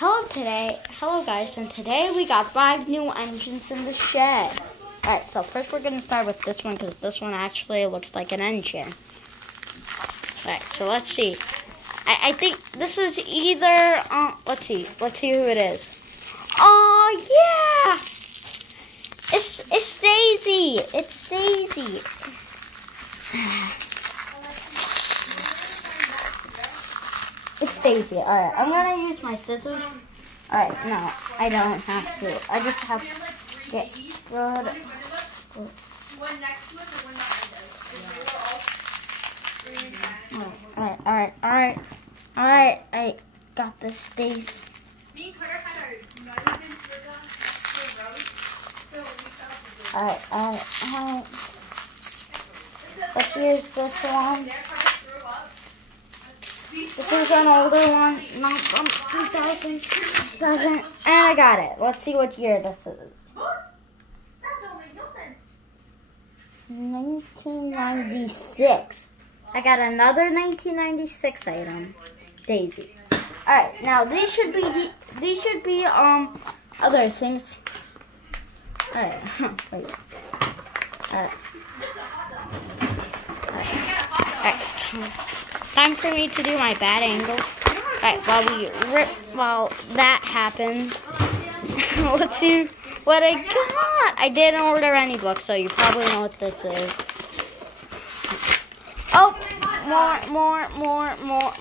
Hello guys, and today we got 5 new engines in the shed. Alright, so first we're going to start with this one because this one actually looks like an engine. Alright, so let's see. I think this is either, let's see who it is. Oh yeah! It's Daisy! It's Daisy! It's Daisy. Alright, I'm gonna use my scissors. Alright, no, I don't have to. I just have to get rid Alright, I got this, Daisy. Alright. Let's use this one. This is an older one, not from 2007, and I got it. Let's see what year this is. 1996. I got another 1996 item, Daisy. All right, now these should be other things. All right, wait. All right. Time for me to do my bad angles. Alright, while that happens, let's see what I got. I didn't order any books, so you probably know what this is. Oh, more.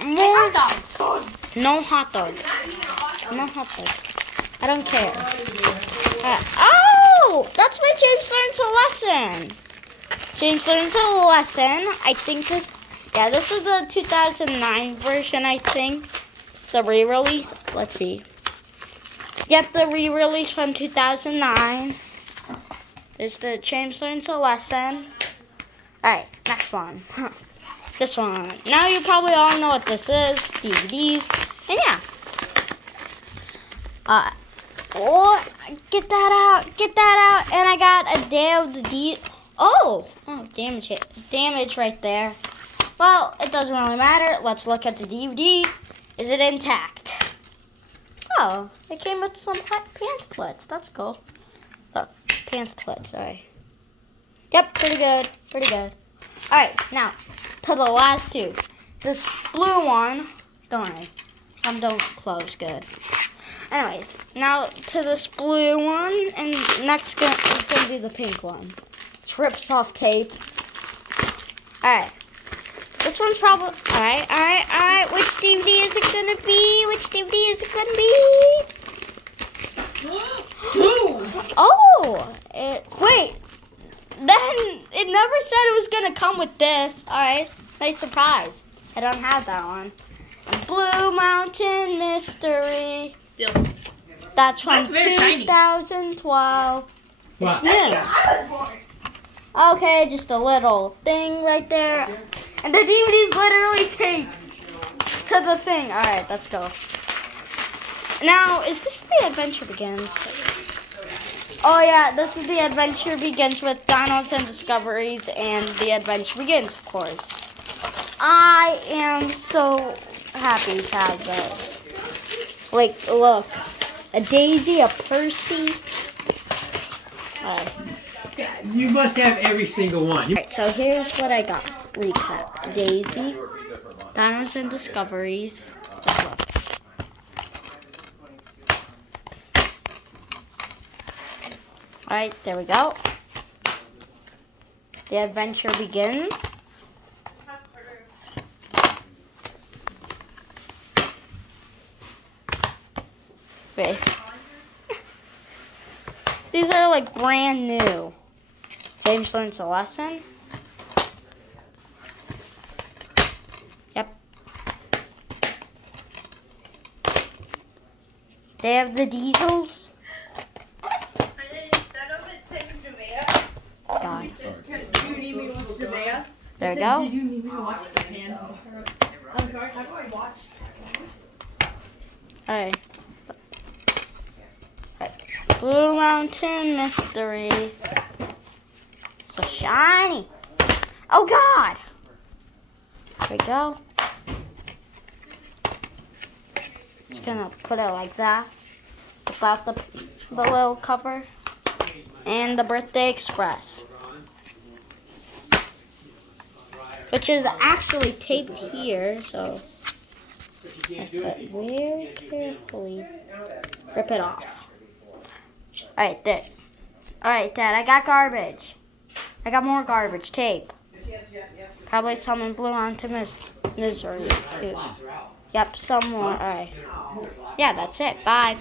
No hot dogs. No hot dogs. I don't care. Oh, that's my James Learns a Lesson. James Learns a Lesson. I think this is the 2009 version, I think. The re-release. Let's see. Yep, the re-release from 2009. There's the James Learns a Lesson. Alright, next one. This one. Now you probably all know what this is. DVDs. And yeah. Get that out. And I got a Day of the Dead. Oh, damage right there. Well, it doesn't really matter. Let's look at the DVD. Is it intact? Oh, it came with some pamphlets. That's cool. Look, pamphlets, sorry. Yep, pretty good. Alright, now, to the last two. This blue one, don't worry, some don't close good. Anyways, now to this blue one, and next is going to be the pink one. It's rips off tape. Alright. This one's probably... Alright. Which DVD is it going to be? Oh! Wait. Then it never said it was going to come with this. Alright. Nice surprise. I don't have that one. Blue Mountain Mystery. That's from 2012. It's new. Okay, just a little thing right there. And the DVD's literally taped to the thing. Alright, let's go. Now, is this The Adventure Begins? Oh yeah, this is The Adventure Begins with Dinos and Discoveries and The Adventure Begins, of course. I am so happy to have those. Like, look. A Daisy, a Percy. Alright. You must have every single one. Alright, so here's what I got. Recap. Daisy, Dinos and Discoveries. Alright, there we go. The Adventure Begins. Okay. These are like brand new. James Learns a Lesson. Yep. They have the Diesels. God. There we go. Did you need me to watch the hand? I'm sorry, how do I watch? Alright. Blue Mountain Mystery. So shiny. Oh God. There we go. Just gonna put it like that, without the little cover, and the Birthday Express, which is actually taped here, so I put very carefully rip it off. Alright, there. Alright, Dad, I got garbage. I got more garbage tape. Probably some in Blue onto Misery too. Yep, some more. Alright. Yeah, that's it. Bye.